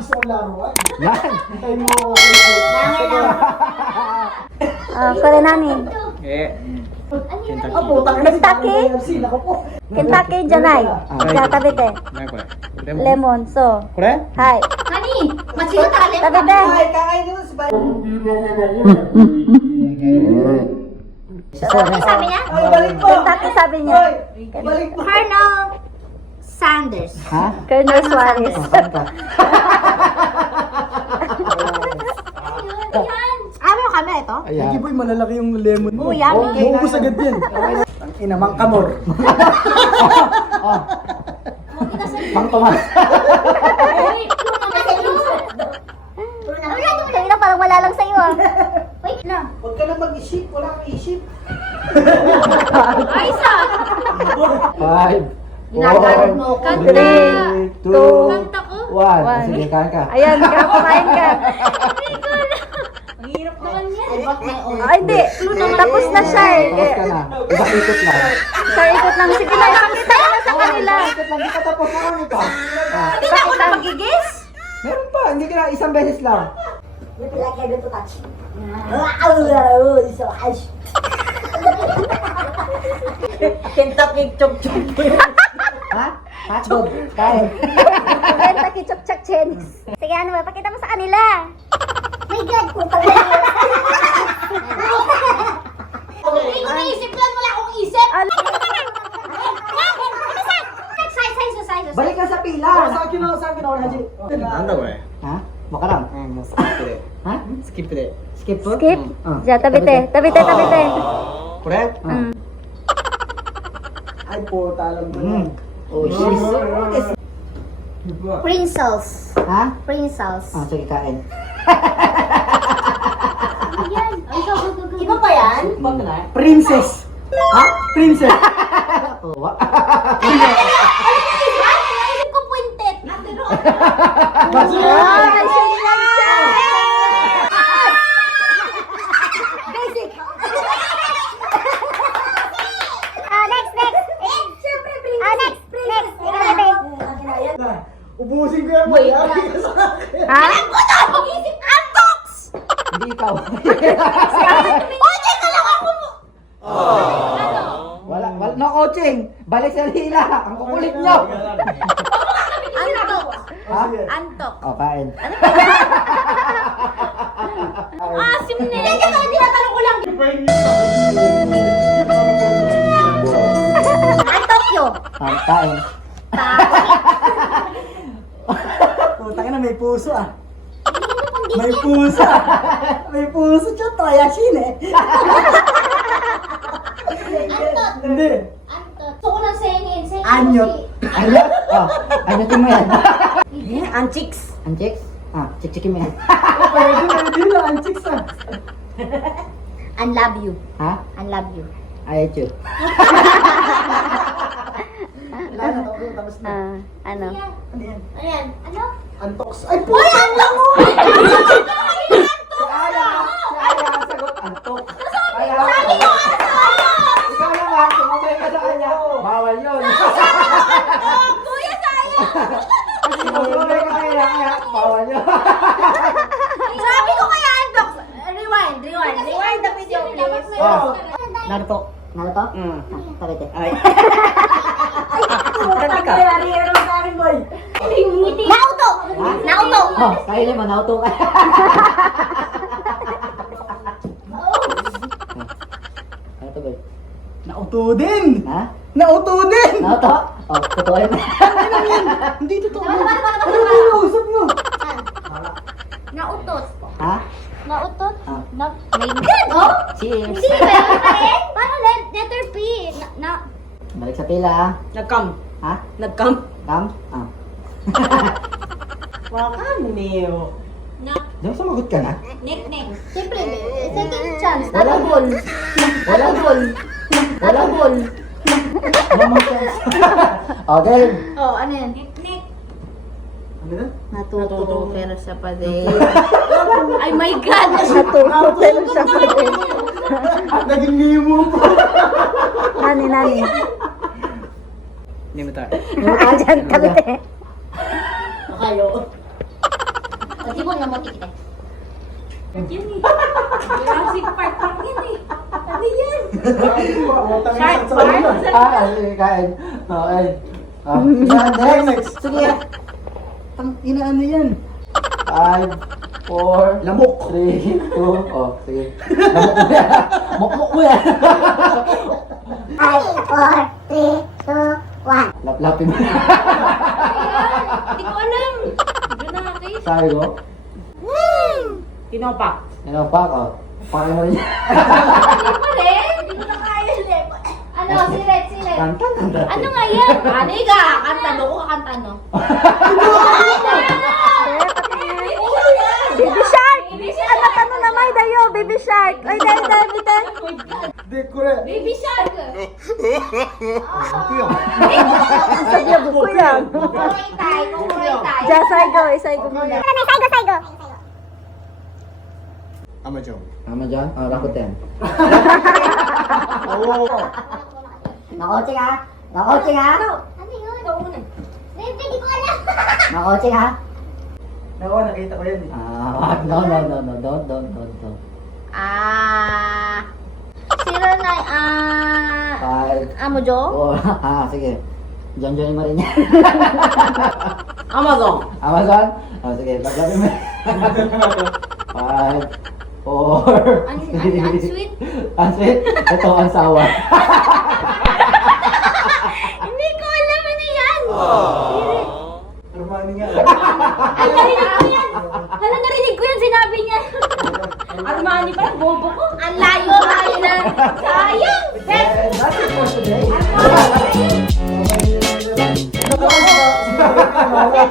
gusto kong laruan. Yan. Hintayin mo ako kayo. Kaya namin. Ah, putang ina, si Kentucky? KFC. Nako po. Kentucky Janay. Jatabite. Lemon. So. Kore? Hi. Honey, masih talim. Tabite. Kakain ko si Bay. Ano sabi niya? Ay, balik mo. Kentucky sabi niya. Hoy, balik mo. Colonel Sanders. Ha? Colonel Suarez. Saan ka? Ano kami ito? Hindi Ayan. boy, malalaki yung lemon mo. Oh, yummy. Maubos agad yan. Ang ina, mang kamor. Oh. Mang Tomas. Kanina parang wala lang sa'yo ah. Wait lang. Huwag ka na mag-isip, wala kang isip. Ay, sa. 5, Ginagamit mo ako. 3, 2, Kanta ko. 1. Sige, kain ka. Ayan, kumain ka. Ang hirap naman yan. Ba't may oil? Ah, hindi. Tapos na siya eh. Tapos ka na. Isang ikot lang. Sa ikot lang. Sige na, ipakita mo na sa kanila. Ikot lang. Hindi ka tapos na kami pa. Hindi na ako na magigis. Meron pa. Hindi ka na. Isang beses lang. Kentucky chop chop. Ha? Hotdog. Kain. Kentucky Chok Chok Chinese. Sige, ano ba? Pakita mo sa kanila. My God, putang Hindi ko naisip lang. Wala akong isip. Ano? Size. Balik ka sa pila. Sa akin ako, Haji. Ha? Baka lang. Ha? Skip it. Skip po? Skip. Ah. Ja, tabite. Tabite. Correct? Mm. Ay, puta alam mo. Oh, shit. Princess. Ha? Princess. Ah, sige, kain. Iba pa yan? Princess. Ha? Princess. Oh, wa. Naisip ko puintet. Ay, sige lang siya. Basic. Next. Siyempre, Next. Ubusin ko yan, boy. Abi ka sa akin. Ha? Mag-isip antox! Hindi ikaw. Okay ka lang ako mo! Wala, no coaching. Balik sa hila. Ang kukulit nyo. Antok! Ha? Antok! Oh, kain. Asim na yan! Hindi tinatanong ko lang! Antokyo! Kain. Puta ka na, may puso ah. May puso. May puso. Tiyo, trayashin eh. Antot! Hindi. Antot! Gusto ko ng sengin. Anyot. Ano? Oh, anyutin mo yan. Antics! Ang chicks? Ah, chiksikin mo yan. Pwede na, ang chicks ah. Unlove you. Ha? Unlove you. Ayot yun. Wala na, tapos na. Ano? Ano yan? Ayan. Ano? Antox. Ay, puta! Kaya ang sagot, antok. Kaya ikaw naman, sumabay ka sa kanya. Bawal yun. Kuya tayo! Sumabay ka kaya, bawal yun. Sabi ko kaya antok! Rewind the video please. Oh. Naruto. Naruto? Mm. Sabi ko. Ay. Ari-ari mo sa akin, boy. Nauto! Ha? Nauto! Oh, kaya naman, nauto ka. Ano to, boy? Nauto din! Ha? Nauto din! Nauto? Oh, totoo yun. Hindi totoo. Ano? Ano ba yung nausap mo? Nautot. Ha? Nautot? Ah. My God! Oh? Cheers. Hindi ba yun pa rin? Paano letter P? Balik sa pila, ha? Nagkam. Ha? Nagkam. Kam? Ah. Wakan niyo. Diyan, sumagot ka na? Nek. Siyempre, second chance. Wala bol. Wala bol. Wala bol. Okay. Oh, ano yan? Nek. Ano na? Natuto pero siya pa din. Ay my God! Natuto pero siya pa rin. Naging nemo po. Nani. Hindi mo tayo. Dyan, tabite. Kayo. O, di mo na mo tikite. Jurassic Park lang yan eh. Ano yan? Shark Park? Sige, kain. Okay. Next. Sige. Tang ina ano yan? 5, 4, Lamok. 3, 2, oh, sige. Lamok mo yan. Mokmok mo yan. 5, 4, 3, 2, 1. Laplapin mo. Hindi ko alam. Junaki. Sabi ko. Tinopak. Ano pa? Oh. Pakin mo rin. Hindi pa rin. Hindi ko na kaya ulit. Ano, silet. Kanta. Ano nga yan? Ano ka? Kanta no? Kakanta no? Baby Shark! Ano naman dayo? Baby Shark! Ay, dahil. Di ko rin. Baby Shark! Sabi ko yan. Kumuray tayo. Diyan, saigo muna. Ano may saigo? Amazon. Tama dyan? Oh, Rakuten. Nakoching ha? Nakoching ha? Ano yun? Ikaw muna. Baby, di ko alam. Nakoching ha? Nako, nakita ko yan eh. No. Don't. Zero na, 5, amo Jo? 4, sige. John mo rin yan. Amazon. Amazon? Oh, sige, laplapin mo. 5, 4, Ang sweet. Ang sweet? Ito, ang sawa. Hindi ko alam ano yan. Armani nga. Ay, narinig ko yan. Hala, narinig ko yan. Sinabi niya. Armani parang bobo ko. Ang layo na. Sayang. That's it for today. Armani.